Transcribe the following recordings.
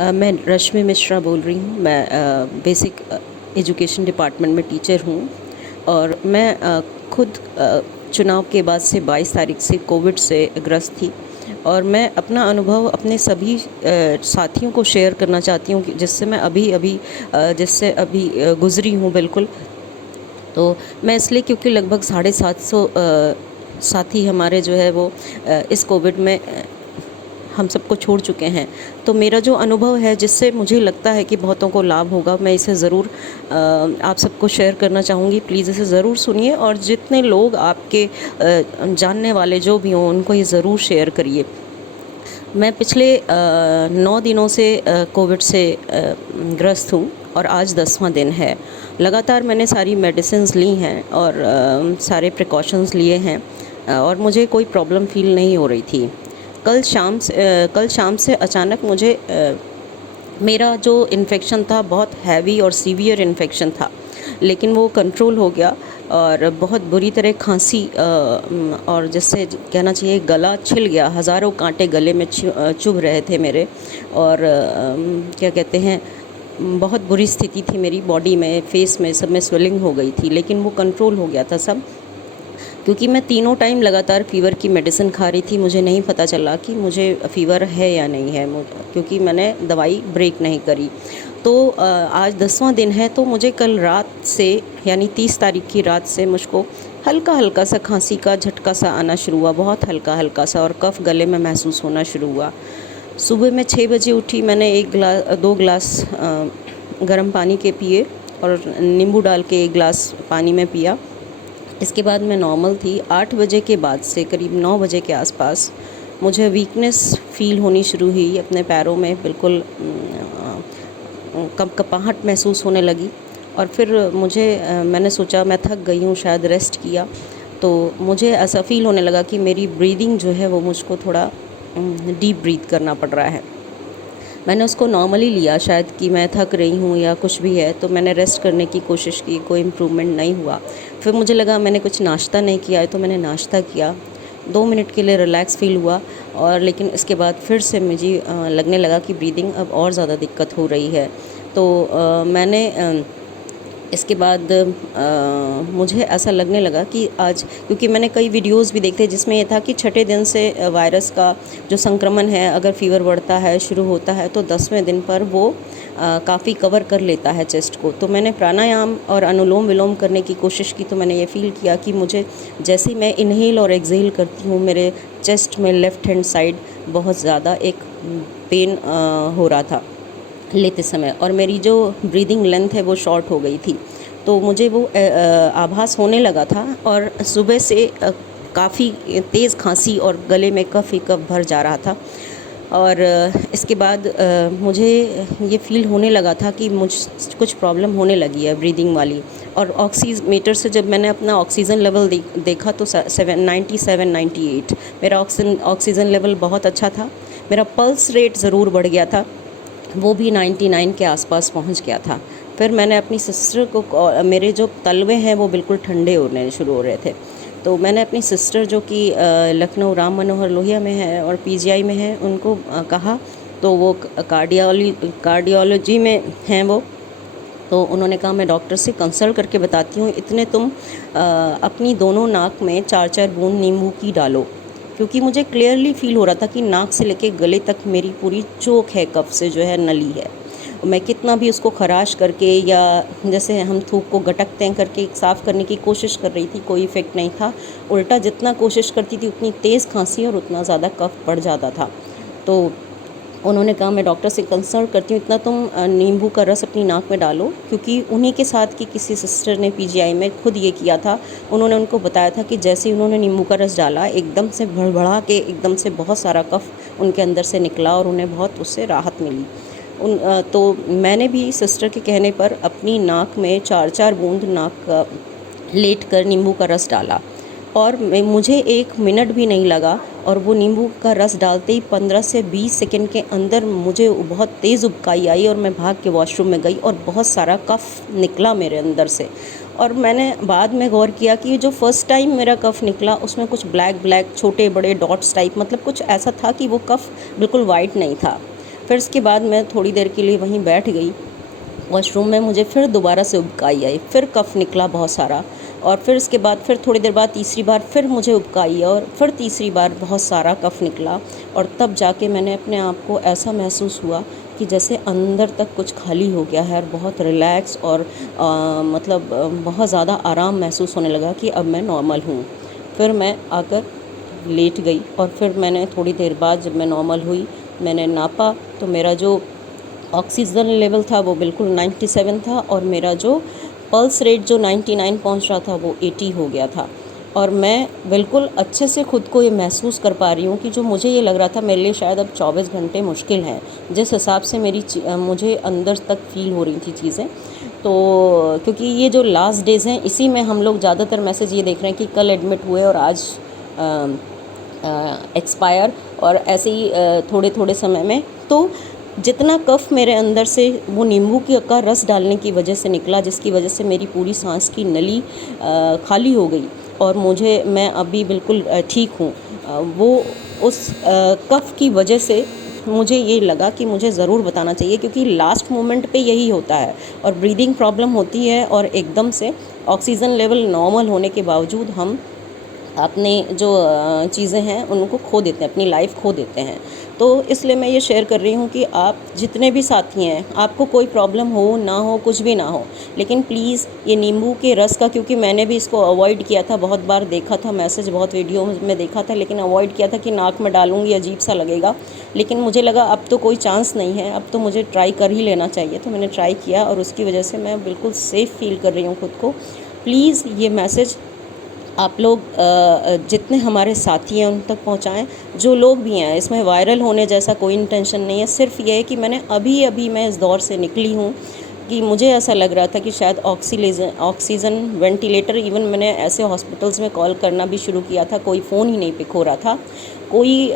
मैं रश्मि मिश्रा बोल रही हूँ। मैं बेसिक एजुकेशन डिपार्टमेंट में टीचर हूँ और मैं खुद चुनाव के बाद से 22 तारीख से कोविड से ग्रस्त थी और मैं अपना अनुभव अपने सभी साथियों को शेयर करना चाहती हूँ कि जिससे अभी गुज़री हूँ बिल्कुल। तो मैं इसलिए क्योंकि लगभग 750 साथी हमारे जो है वो इस कोविड में हम सबको छोड़ चुके हैं। तो मेरा जो अनुभव है जिससे मुझे लगता है कि बहुतों को लाभ होगा, मैं इसे ज़रूर आप सबको शेयर करना चाहूँगी। प्लीज़ इसे ज़रूर सुनिए और जितने लोग आपके जानने वाले जो भी हों उनको ये ज़रूर शेयर करिए। मैं पिछले 9 दिनों से कोविड से ग्रस्त हूँ और आज 10वां दिन है। लगातार मैंने सारी मेडिसिन्स ली हैं और सारे प्रिकॉशंस लिए हैं और मुझे कोई प्रॉब्लम फ़ील नहीं हो रही थी। कल शाम से अचानक मुझे मेरा जो इन्फेक्शन था बहुत हैवी और सीवियर इन्फेक्शन था, लेकिन वो कंट्रोल हो गया और बहुत बुरी तरह खांसी और जिससे कहना चाहिए गला छिल गया। हज़ारों कांटे गले में चुभ रहे थे मेरे और क्या कहते हैं, बहुत बुरी स्थिति थी मेरी बॉडी में, फेस में, सब में स्वेलिंग हो गई थी, लेकिन वो कंट्रोल हो गया था सब, क्योंकि मैं तीनों टाइम लगातार फ़ीवर की मेडिसिन खा रही थी। मुझे नहीं पता चला कि मुझे फ़ीवर है या नहीं है, क्योंकि मैंने दवाई ब्रेक नहीं करी। तो आज 10वां दिन है, तो मुझे कल रात से यानी 30 तारीख की रात से मुझको हल्का हल्का सा खांसी का झटका सा आना शुरू हुआ, बहुत हल्का हल्का सा, और कफ़ गले में महसूस होना शुरू हुआ। सुबह मैं 6 बजे उठी, मैंने 2 गिलास गर्म पानी के पिए और नींबू डाल के 1 गिलास पानी में पिया। इसके बाद मैं नॉर्मल थी। 8 बजे के बाद से करीब 9 बजे के आसपास मुझे वीकनेस फ़ील होनी शुरू हुई अपने पैरों में, बिल्कुल कपकपाहट महसूस होने लगी। और फिर मैंने सोचा मैं थक गई हूँ, शायद रेस्ट किया, तो मुझे ऐसा फ़ील होने लगा कि मेरी ब्रीदिंग जो है वो मुझको थोड़ा डीप ब्रीथ करना पड़ रहा है। मैंने उसको नॉर्मली लिया, शायद कि मैं थक रही हूँ या कुछ भी है, तो मैंने रेस्ट करने की कोशिश की, कोई इम्प्रूवमेंट नहीं हुआ। फिर मुझे लगा मैंने कुछ नाश्ता नहीं किया है, तो मैंने नाश्ता किया। 2 मिनट के लिए रिलैक्स फ़ील हुआ और लेकिन इसके बाद फिर से मुझे लगने लगा कि ब्रीदिंग अब और ज़्यादा दिक्कत हो रही है। तो मैंने इसके बाद मुझे ऐसा लगने लगा कि आज, क्योंकि मैंने कई वीडियोस भी देखे जिसमें ये था कि छठे दिन से वायरस का जो संक्रमण है, अगर फ़ीवर बढ़ता है, शुरू होता है, तो 10वें दिन पर वो काफ़ी कवर कर लेता है चेस्ट को। तो मैंने प्राणायाम और अनुलोम विलोम करने की कोशिश की, तो मैंने ये फ़ील किया कि मुझे जैसे ही मैं इन्हेल और एक्सहेल करती हूँ, मेरे चेस्ट में लेफ़्ट हैंड साइड बहुत ज़्यादा एक पेन हो रहा था लेते समय, और मेरी जो ब्रीदिंग लेंथ है वो शॉर्ट हो गई थी। तो मुझे वो आभास होने लगा था और सुबह से काफ़ी तेज़ खांसी और गले में कफ़ ही कफ़ भर जा रहा था। और इसके बाद मुझे ये फ़ील होने लगा था कि कुछ प्रॉब्लम होने लगी है ब्रीदिंग वाली। और ऑक्सीमीटर से जब मैंने अपना ऑक्सीजन लेवल देखा तो 97-98 मेरा ऑक्सीजन लेवल बहुत अच्छा था। मेरा पल्स रेट ज़रूर बढ़ गया था, वो भी 99 के आसपास पहुंच गया था। फिर मैंने अपनी सिस्टर को, मेरे जो तलवे हैं वो बिल्कुल ठंडे होने शुरू हो रहे थे, तो मैंने अपनी सिस्टर जो कि लखनऊ राम मनोहर लोहिया में है और पीजीआई में है, उनको कहा, तो वो कार्डियोलॉजी में हैं वो, तो उन्होंने कहा मैं डॉक्टर से कंसल्ट करके बताती हूँ, इतने तुम अपनी दोनों नाक में 4-4 बूंद नींबू की डालो, क्योंकि मुझे क्लियरली फ़ील हो रहा था कि नाक से लेके गले तक मेरी पूरी चोक है, कफ से जो है नली है। मैं कितना भी उसको खराश करके या जैसे हम थूक को गटकते हैं करके साफ़ करने की कोशिश कर रही थी, कोई इफ़ेक्ट नहीं था। उल्टा जितना कोशिश करती थी उतनी तेज़ खांसी और उतना ज़्यादा कफ बढ़ जाता था। तो उन्होंने कहा मैं डॉक्टर से कंसल्ट करती हूँ, इतना तुम नींबू का रस अपनी नाक में डालो, क्योंकि उन्हीं के साथ की किसी सिस्टर ने पीजीआई में खुद ये किया था। उन्होंने उनको बताया था कि जैसे ही उन्होंने नींबू का रस डाला, एकदम से भड़बड़ा के एकदम से बहुत सारा कफ उनके अंदर से निकला और उन्हें बहुत उससे राहत मिली। तो मैंने भी सिस्टर के कहने पर अपनी नाक में 4-4 बूंद लेट कर नींबू का रस डाला और मुझे 1 मिनट भी नहीं लगा, और वो नींबू का रस डालते ही 15 से 20 सेकंड के अंदर मुझे बहुत तेज़ उबकाई आई और मैं भाग के वॉशरूम में गई और बहुत सारा कफ़ निकला मेरे अंदर से। और मैंने बाद में गौर किया कि जो फ़र्स्ट टाइम मेरा कफ़ निकला उसमें कुछ ब्लैक ब्लैक छोटे बड़े डॉट्स टाइप, मतलब कुछ ऐसा था कि वो कफ़ बिल्कुल वाइट नहीं था। फिर इसके बाद मैं थोड़ी देर के लिए वहीं बैठ गई। वॉशरूम में मुझे फिर दोबारा से उबकाई आई, फिर कफ़ निकला बहुत सारा, और फिर इसके बाद फिर थोड़ी देर बाद तीसरी बार फिर मुझे उबकाई और फिर तीसरी बार बहुत सारा कफ़ निकला। और तब जाके मैंने अपने आप को ऐसा महसूस हुआ कि जैसे अंदर तक कुछ खाली हो गया है, और बहुत रिलैक्स और मतलब बहुत ज़्यादा आराम महसूस होने लगा कि अब मैं नॉर्मल हूँ। फिर मैं आकर लेट गई, और फिर मैंने थोड़ी देर बाद जब मैं नॉर्मल हुई, मैंने नापा तो मेरा जो ऑक्सीजन लेवल था वो बिल्कुल 97 था, और मेरा जो पल्स रेट जो 99 पहुंच रहा था वो 80 हो गया था। और मैं बिल्कुल अच्छे से ख़ुद को ये महसूस कर पा रही हूँ कि जो मुझे ये लग रहा था मेरे लिए शायद अब 24 घंटे मुश्किल हैं, जिस हिसाब से मुझे अंदर तक फ़ील हो रही थी चीज़ें। तो क्योंकि ये जो लास्ट डेज़ हैं, इसी में हम लोग ज़्यादातर मैसेज ये देख रहे हैं कि कल एडमिट हुए और आज एक्सपायर, और ऐसे ही थोड़े थोड़े समय में। तो जितना कफ़ मेरे अंदर से वो नींबू का रस डालने की वजह से निकला, जिसकी वजह से मेरी पूरी सांस की नली खाली हो गई, और मैं अभी बिल्कुल ठीक हूँ। वो उस कफ़ की वजह से मुझे ये लगा कि मुझे ज़रूर बताना चाहिए, क्योंकि लास्ट मोमेंट पे यही होता है, और ब्रीदिंग प्रॉब्लम होती है, और एकदम से ऑक्सीजन लेवल नॉर्मल होने के बावजूद हम अपने जो चीज़ें हैं उनको खो देते हैं, अपनी लाइफ खो देते हैं। तो इसलिए मैं ये शेयर कर रही हूँ कि आप जितने भी साथी हैं, आपको कोई प्रॉब्लम हो ना हो, कुछ भी ना हो, लेकिन प्लीज़ ये नींबू के रस का, क्योंकि मैंने भी इसको अवॉइड किया था, बहुत बार देखा था मैसेज, बहुत वीडियो में देखा था, लेकिन अवॉइड किया था कि नाक में डालूँगी अजीब सा लगेगा। लेकिन मुझे लगा अब तो कोई चांस नहीं है, अब तो मुझे ट्राई कर ही लेना चाहिए। तो मैंने ट्राई किया, और उसकी वजह से मैं बिल्कुल सेफ़ फील कर रही हूँ खुद को। प्लीज़ ये मैसेज आप लोग जितने हमारे साथी हैं उन तक पहुंचाएं, जो लोग भी हैं। इसमें वायरल होने जैसा कोई इंटेंशन नहीं है, सिर्फ ये है कि मैं इस दौर से निकली हूँ कि मुझे ऐसा लग रहा था कि शायद ऑक्सीजन वेंटिलेटर, इवन मैंने ऐसे हॉस्पिटल्स में कॉल करना भी शुरू किया था, कोई फ़ोन ही नहीं पिक हो रहा था, कोई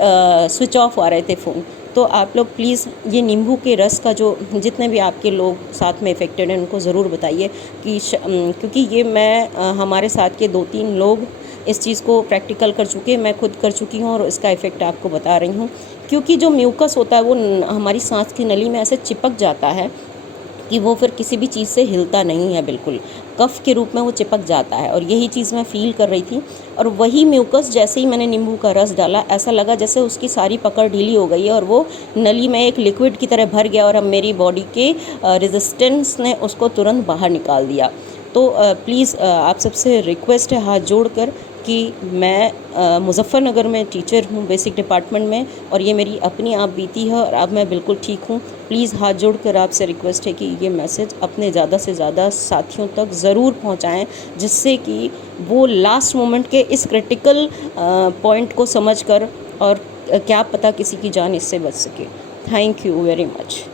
स्विच ऑफ आ रहे थे फ़ोन। तो आप लोग प्लीज़ ये नींबू के रस का, जो जितने भी आपके लोग साथ में इफ़ेक्टेड हैं उनको ज़रूर बताइए कि क्योंकि ये हमारे साथ के 2-3 लोग इस चीज़ को प्रैक्टिकल कर चुके हैं, मैं खुद कर चुकी हूँ, और इसका इफ़ेक्ट आपको बता रही हूँ। क्योंकि जो म्यूकस होता है वो हमारी सांस की नली में ऐसे चिपक जाता है कि वो फिर किसी भी चीज़ से हिलता नहीं है, बिल्कुल कफ़ के रूप में वो चिपक जाता है, और यही चीज़ मैं फ़ील कर रही थी। और वही म्यूकस, जैसे ही मैंने नींबू का रस डाला, ऐसा लगा जैसे उसकी सारी पकड़ ढीली हो गई है, और वो नली में एक लिक्विड की तरह भर गया, और अब मेरी बॉडी के रेजिस्टेंस ने उसको तुरंत बाहर निकाल दिया। तो प्लीज़ आप सबसे रिक्वेस्ट है हाथ जोड़कर कि मैं मुज़फ़्फ़रनगर में टीचर हूँ, बेसिक डिपार्टमेंट में, और ये मेरी अपनी आप बीती है, और अब मैं बिल्कुल ठीक हूँ। प्लीज़ हाथ जोड़कर आपसे रिक्वेस्ट है कि ये मैसेज अपने ज़्यादा से ज़्यादा साथियों तक ज़रूर पहुँचाएँ, जिससे कि वो लास्ट मोमेंट के इस क्रिटिकल पॉइंट को समझकर, और क्या पता किसी की जान इससे बच सके। Thank you very much.